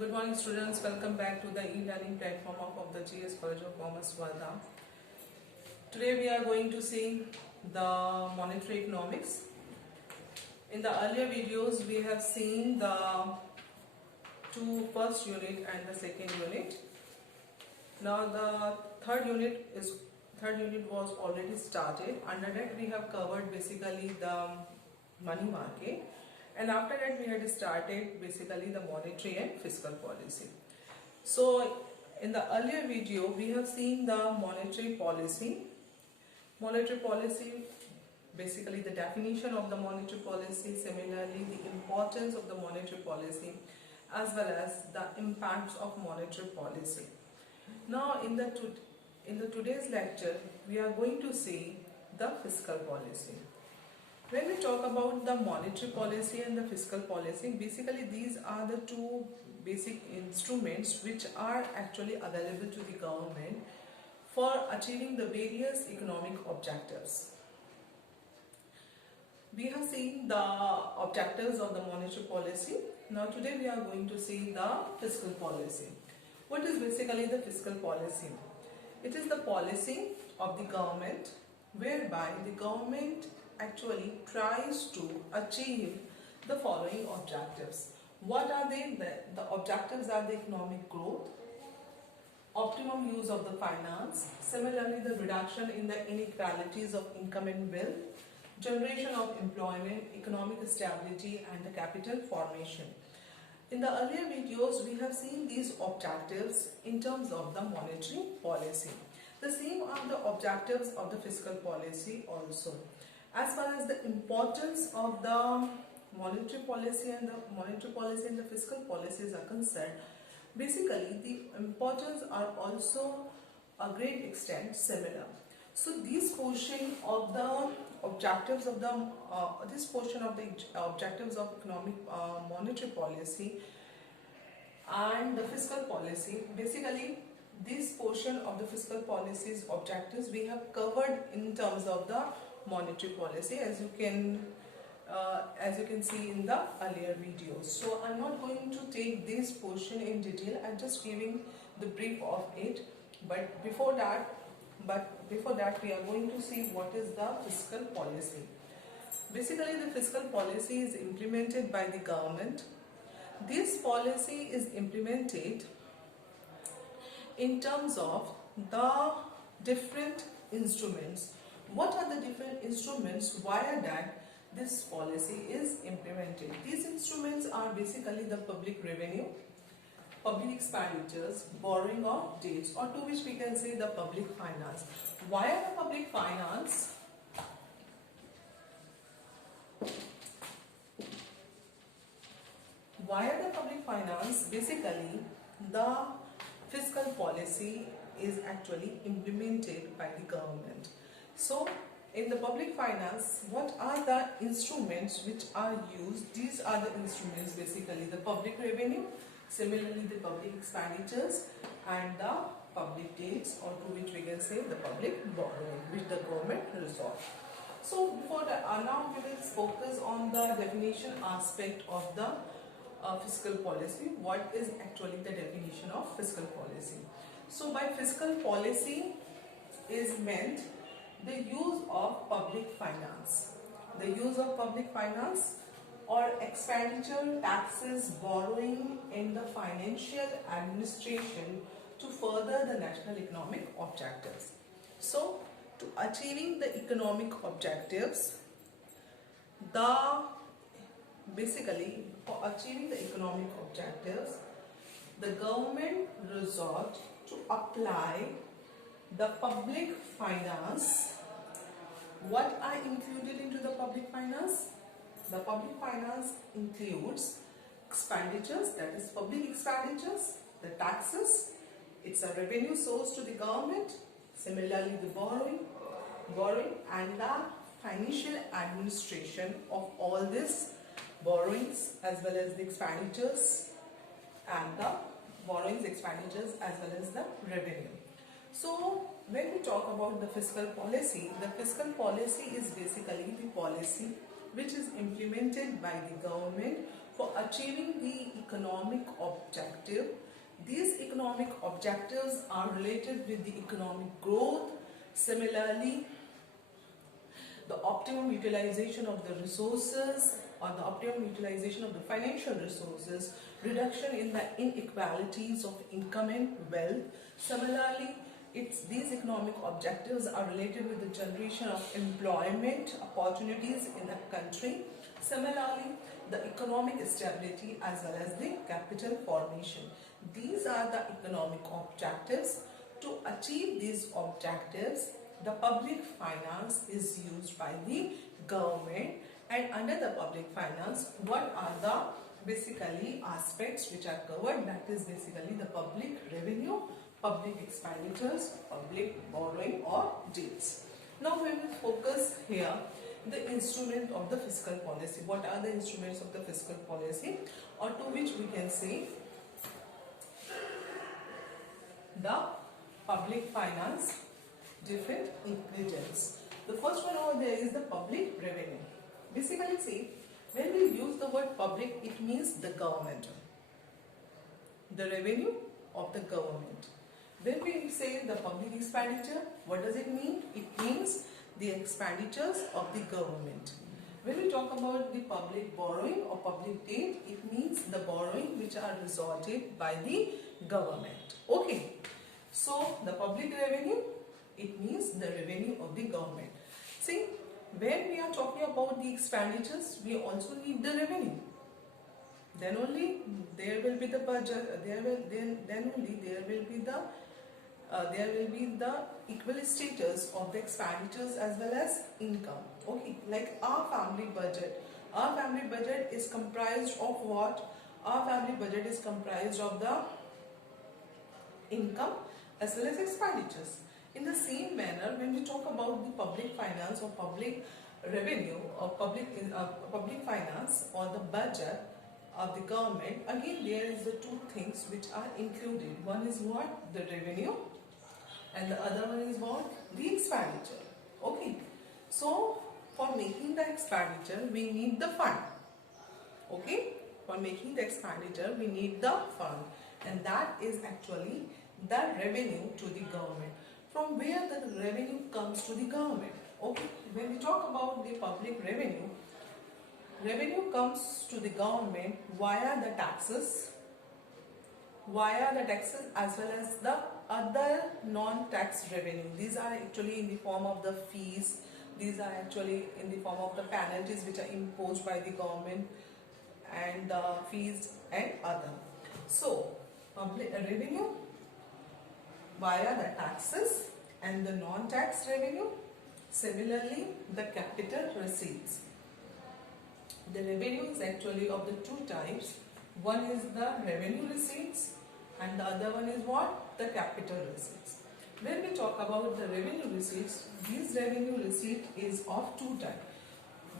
Good morning students, welcome back to the e-learning platform of the GS College of Commerce, Wardha. Today we are going to see the monetary economics. In the earlier videos we have seen the first unit and the second unit. Now the third unit was already started. Under that we have covered basically the money market. And after that we had started basically the monetary and fiscal policy. So in the earlier video we have seen the monetary policy. Monetary policy, basically the definition of the monetary policy, similarly the importance of the monetary policy, as well as the impacts of monetary policy. Now in the today's lecture we are going to see the fiscal policy. When we talk about the monetary policy and the fiscal policy, basically these are the two basic instruments which are actually available to the government for achieving the various economic objectives. We have seen the objectives of the monetary policy. Now today we are going to see the fiscal policy. What is basically the fiscal policy? It is the policy of the government whereby the government actually tries to achieve the following objectives. What are they? The objectives are the economic growth, optimum use of the finance, similarly the reduction in the inequalities of income and wealth, generation of employment, economic stability and the capital formation. In the earlier videos we have seen these objectives in terms of the monetary policy. The same are the objectives of the fiscal policy also. As far as the importance of the monetary policy and the fiscal policies are concerned, basically the importance are also a great extent similar. So this portion of the objectives of the objectives of economic monetary policy and the fiscal policy, basically this portion of the fiscal policy's objectives we have covered in terms of the monetary policy, as you can see in the earlier videos. So I'm not going to take this portion in detail. I'm just giving the brief of it. But before that we are going to see what is the fiscal policy. Basically the fiscal policy is implemented by the government. This policy is implemented in terms of the different instruments. What are the different instruments via that this policy is implemented? These instruments are basically the public revenue, public expenditures, borrowing of debts, or to which we can say the public finance. Via the public finance, basically the fiscal policy is actually implemented by the government. So in the public finance, what are the instruments which are used? These are the instruments, basically the public revenue, similarly the public expenditures and the public debts, or to which we can say the public borrowing, which the government resolves. So before that, now we will focus on the definition aspect of the fiscal policy. What is actually the definition of fiscal policy? So by fiscal policy is meant the use of public finance. The use of public finance or expenditure, taxes, borrowing in the financial administration to further the national economic objectives. So to achieving the economic objectives, basically for achieving the economic objectives, the government resolved to apply the public finance. What are included into the public finance? The public finance includes expenditures, that is public expenditures, the taxes, it's a revenue source to the government, similarly the borrowing and the financial administration of all these borrowings as well as the expenditures, and the borrowings, expenditures as well as the revenue. So when we talk about the fiscal policy is basically the policy which is implemented by the government for achieving the economic objective. These economic objectives are related with the economic growth. Similarly, the optimum utilization of the resources or the optimum utilization of the financial resources, reduction in the inequalities of income and wealth. Similarly, these economic objectives are related with the generation of employment opportunities in the country. Similarly, the economic stability as well as the capital formation. These are the economic objectives. To achieve these objectives, the public finance is used by the government, and under the public finance, what are the basically aspects which are covered? That is basically the public revenue, public expenditures, public borrowing or debts. Now we will focus here the instrument of the fiscal policy. What are the instruments of the fiscal policy, or to which we can say the public finance different ingredients. The first one over there is the public revenue. Basically, see, when we use the word public, it means the government, the revenue of the government. When we say the public expenditure, what does it mean? It means the expenditures of the government. When we talk about the public borrowing or public debt, it means the borrowing which are resorted by the government. Okay. So, the public revenue, it means the revenue of the government. See, when we are talking about the expenditures, we also need the revenue. Then only there will be the budget. Then only there will be the equal status of the expenditures as well as income. Okay, like our family budget. Our family budget is comprised of what? Our family budget is comprised of the income as well as expenditures. In the same manner, when we talk about the public finance or public revenue or public finance or the budget of the government, again there is the two things which are included. One is what? The revenue, and the other one is what? The expenditure. Okay. So, for making the expenditure, we need the fund. Okay. For making the expenditure, we need the fund, and that is actually the revenue to the government. From where the revenue comes to the government? Okay, when we talk about the public revenue, revenue comes to the government via the taxes as well as the other non-tax revenue. These are actually in the form of the fees. These are actually in the form of the penalties which are imposed by the government, and the fees and other. So, public revenue via the taxes and the non-tax revenue. Similarly, the capital receipts. The revenue is actually of the two types. One is the revenue receipts and the other one is what? The capital receipts. When we talk about the revenue receipts, this revenue receipt is of two types.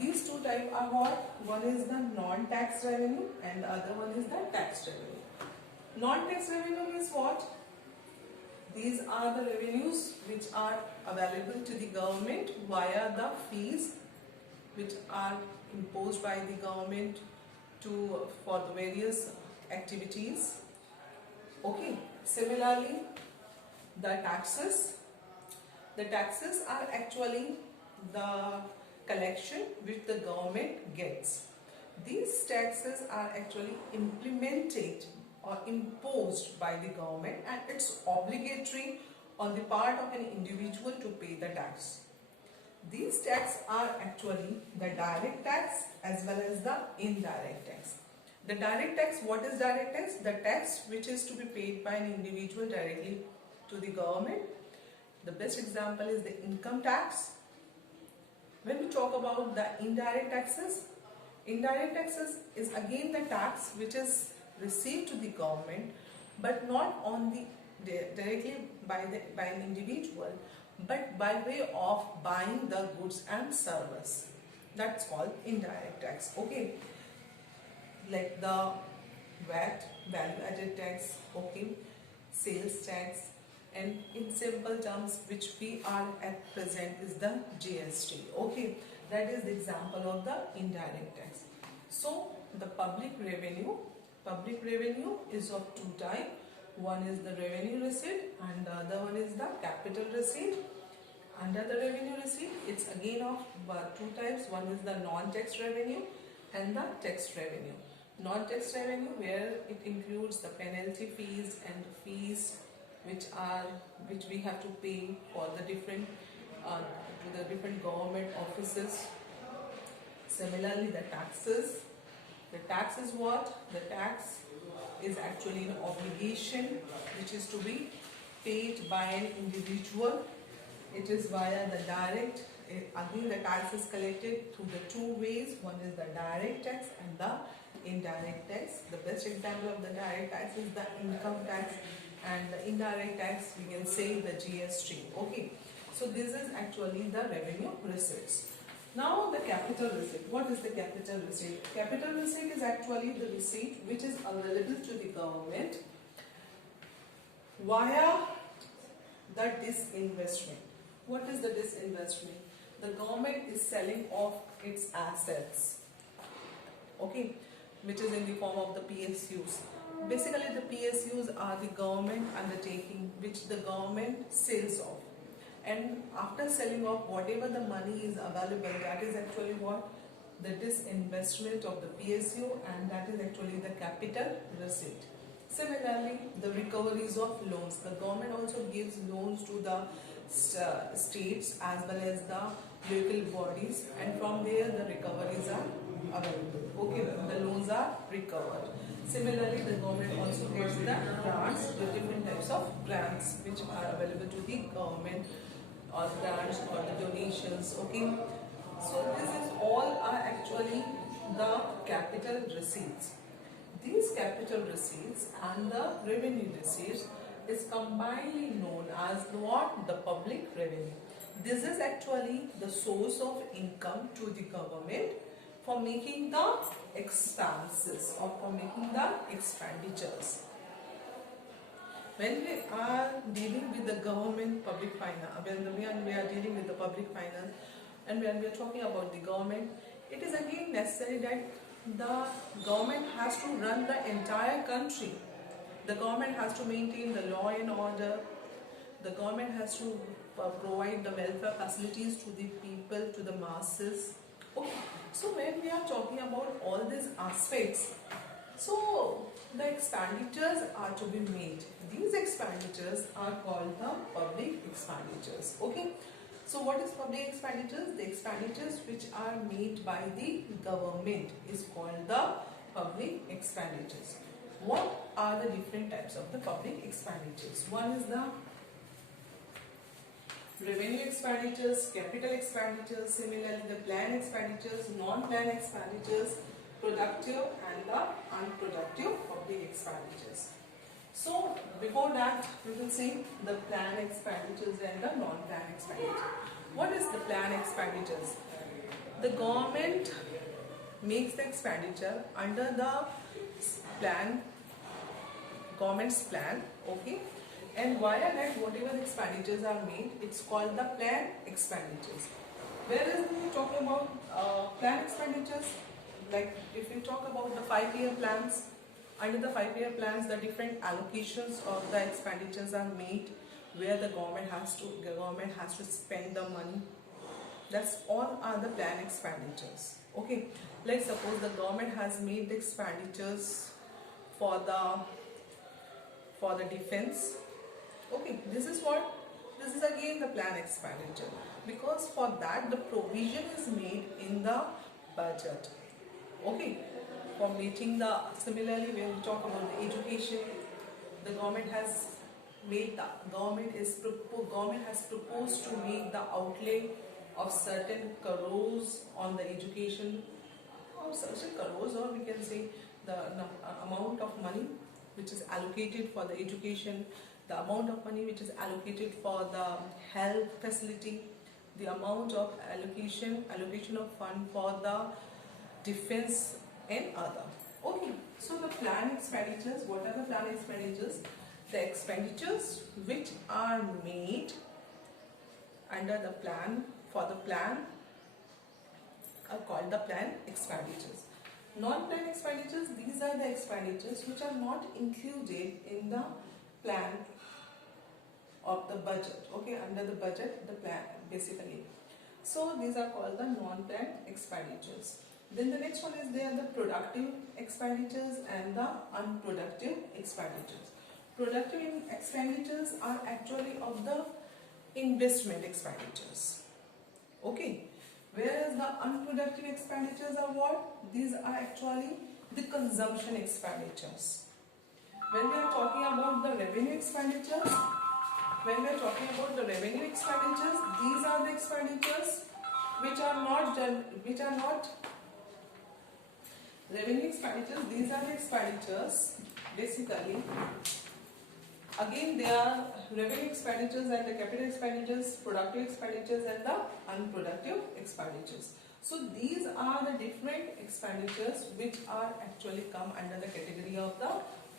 These two types are what? One is the non-tax revenue and the other one is the tax revenue. Non-tax revenue is what? These are the revenues which are available to the government via the fees which are imposed by the government for the various activities. Okay. Similarly, the taxes. The taxes are actually the collection which the government gets. These taxes are actually implemented or imposed by the government, and it's obligatory on the part of an individual to pay the tax. These taxes are actually the direct tax as well as the indirect tax. The direct tax, what is direct tax? The tax which is to be paid by an individual directly to the government. The best example is the income tax. When we talk about the indirect taxes is again the tax which is received to the government, but not on the directly by an individual, but by way of buying the goods and service. That's called indirect tax. Okay, like the VAT, value added tax, okay, sales tax, and in simple terms which we are at present is the GST. Okay, that is the example of the indirect tax. So the public revenue. Public revenue is of two types. One is the revenue receipt and the other one is the capital receipt. Under the revenue receipt, it's again of two types. One is the non-tax revenue and the tax revenue. Non-tax revenue, where it includes the penalty fees and fees which we have to pay for the different to the different government offices. Similarly, the taxes. The tax is what? The tax is actually an obligation which is to be paid by an individual. It is via the direct. Again, the tax is collected through the two ways. One is the direct tax and the indirect tax. The best example of the direct tax is the income tax, and the indirect tax we can say the GST. Okay, so this is actually the revenue receipts. Now the capital receipt. What is the capital receipt? Capital receipt is actually the receipt which is available to the government via the disinvestment. What is the disinvestment? The government is selling off its assets, okay, which is in the form of the PSUs. Basically, the PSUs are the government undertaking which the government sells off. And after selling off whatever the money is available, that is actually what? The disinvestment of the PSU, and that is actually the capital receipt. Similarly, the recoveries of loans. The government also gives loans to the states as well as the local bodies, and from there the recoveries are available. Okay, the loans are recovered. Similarly, the government also gives the grants, the different types of grants which are available to the government, or grants or the donations. Okay, so this is all are actually the capital receipts. These capital receipts and the revenue receipts is combinedly known as what? The public revenue. This is actually the source of income to the government for making the expenses or for making the expenditures. When we are dealing with the government public finance, when we are dealing with the public finance, and when we are talking about the government, it is again necessary that the government has to run the entire country. The government has to maintain the law and order. The government has to provide the welfare facilities to the people, to the masses. Okay. So when we are talking about all these aspects, so the expenditures are to be made. These expenditures are called the public expenditures. Okay. So what is public expenditures? The expenditures which are made by the government is called the public expenditures. What are the different types of the public expenditures? One is the revenue expenditures, capital expenditures, similarly the planned expenditures, non-planned expenditures, productive and the unproductive public expenditures. So before that we will see the planned expenditures and the non-planned expenditures. What is the planned expenditures? The government makes the expenditure under the plan, government's plan, okay, and via that whatever the expenditures are made, it's called the planned expenditures. Whereas when we talk about planned expenditures, like if we talk about the 5-year plans, under the 5-year plans the different allocations of the expenditures are made where the government has to spend the money. That's all are the planned expenditures. Okay, let's suppose the government has made the expenditures for the defense. Okay, this is again the planned expenditure, because for that the provision is made in the budget. Okay, for meeting the, similarly when we talk about the education, the government has proposed to make the outlay of certain crores on the education, or certain crores, or we can say the amount of money which is allocated for the education, the amount of money which is allocated for the health facility, the amount of allocation of fund for the defense and other. Okay, so the planned expenditures, what are the planned expenditures? The expenditures which are made under the plan, for the plan, are called the planned expenditures. Non-plan expenditures, these are the expenditures which are not included in the plan of the budget, okay, under the budget, the plan basically. So these are called the non-planned expenditures. Then the next one is they are the productive expenditures and the unproductive expenditures. Productive expenditures are actually of the investment expenditures, okay, whereas the unproductive expenditures are what? These are actually the consumption expenditures. When we are talking about the revenue expenditures, when we are talking about the revenue expenditures, these are the expenditures which are not revenue expenditures. These are the expenditures basically. Again, there are revenue expenditures and the capital expenditures, productive expenditures and the unproductive expenditures. So these are the different expenditures which are actually come under the category of the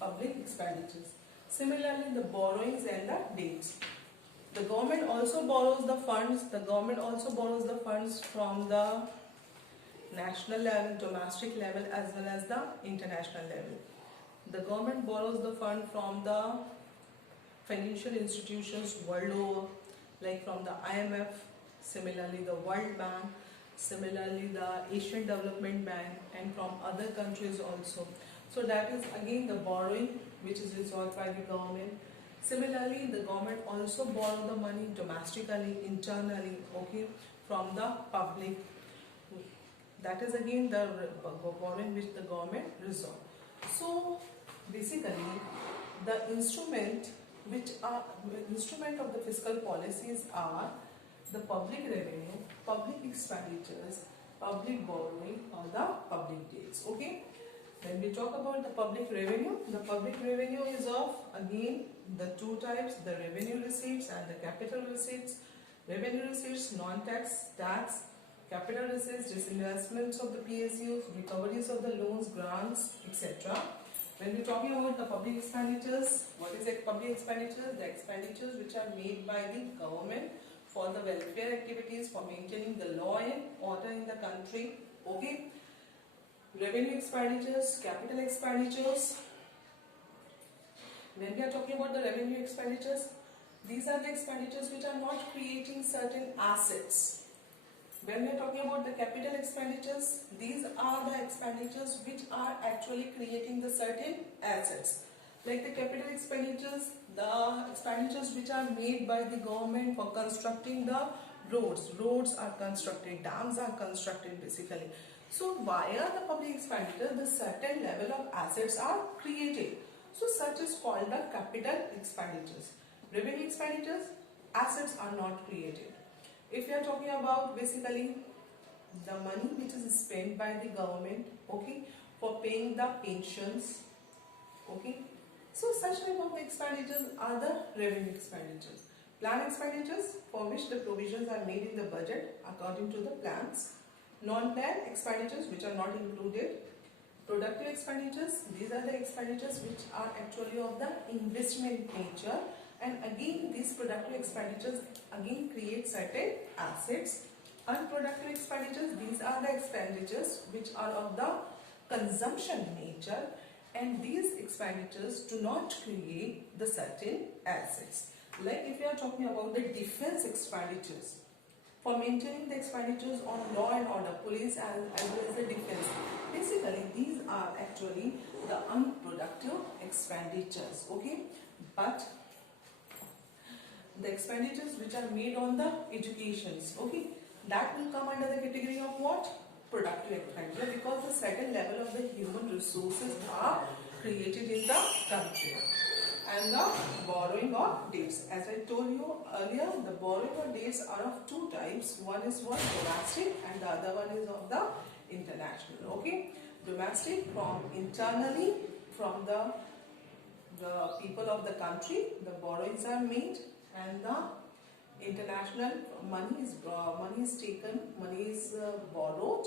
public expenditures. Similarly, the borrowings and the debts. The government also borrows the funds. The government also borrows the funds from the national level, domestic level as well as the international level. The government borrows the fund from the financial institutions world over, like from the IMF, similarly the World Bank, similarly the Asian Development Bank, and from other countries also. So that is again the borrowing which is resolved by the government. Similarly, the government also borrow the money domestically, internally, okay, from the public. That is again the borrowing which the government resolve. So basically, the instrument of the fiscal policies are the public revenue, public expenditures, public borrowing, or the public debts. Okay. When we talk about the public revenue is of again the two types: the revenue receipts and the capital receipts. Revenue receipts, non-tax, tax. Capital receipts, disinvestments of the PSUs, recoveries of the loans, grants, etc. When we're talking about the public expenditures, what is a public expenditure? The expenditures which are made by the government for the welfare activities, for maintaining the law and order in the country. Okay. Revenue expenditures, capital expenditures. When we are talking about the revenue expenditures, these are the expenditures which are not creating certain assets. When we are talking about the capital expenditures, these are the expenditures which are actually creating the certain assets. Like the capital expenditures, the expenditures which are made by the government for constructing the roads. Roads are constructed, dams are constructed basically. So via the public expenditure, the certain level of assets are created. So such is called the capital expenditures. Revenue expenditures, assets are not created. If we are talking about basically the money which is spent by the government, okay, for paying the pensions, okay. So such type of expenditures are the revenue expenditures. Plan expenditures, for which the provisions are made in the budget according to the plans. Non-plan expenditures which are not included. Productive expenditures, these are the expenditures which are actually of the investment nature, and again these productive expenditures again create certain assets. Unproductive expenditures, these are the expenditures which are of the consumption nature, and these expenditures do not create the certain assets. Like if you are talking about the defense expenditures, for maintaining the expenditures on law and order, police as well as the defense. Basically, these are actually the unproductive expenditures, okay? But the expenditures which are made on the educations, okay, that will come under the category of what? Productive expenditure, because a certain level of the human resources are created in the country. And the borrowing of debts. As I told you earlier, the borrowing of debts are of two types. One is what? Domestic, and the other one is of the international. Okay, domestic, from internally, from the people of the country, the borrowings are made, and the international money is taken, money is borrowed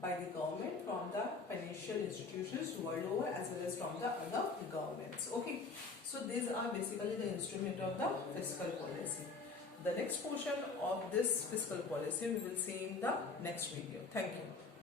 by the government from the financial institutions world over as well as from the other governments. Okay, so these are basically the instrument of the fiscal policy. The next portion of this fiscal policy we will see in the next video. Thank you.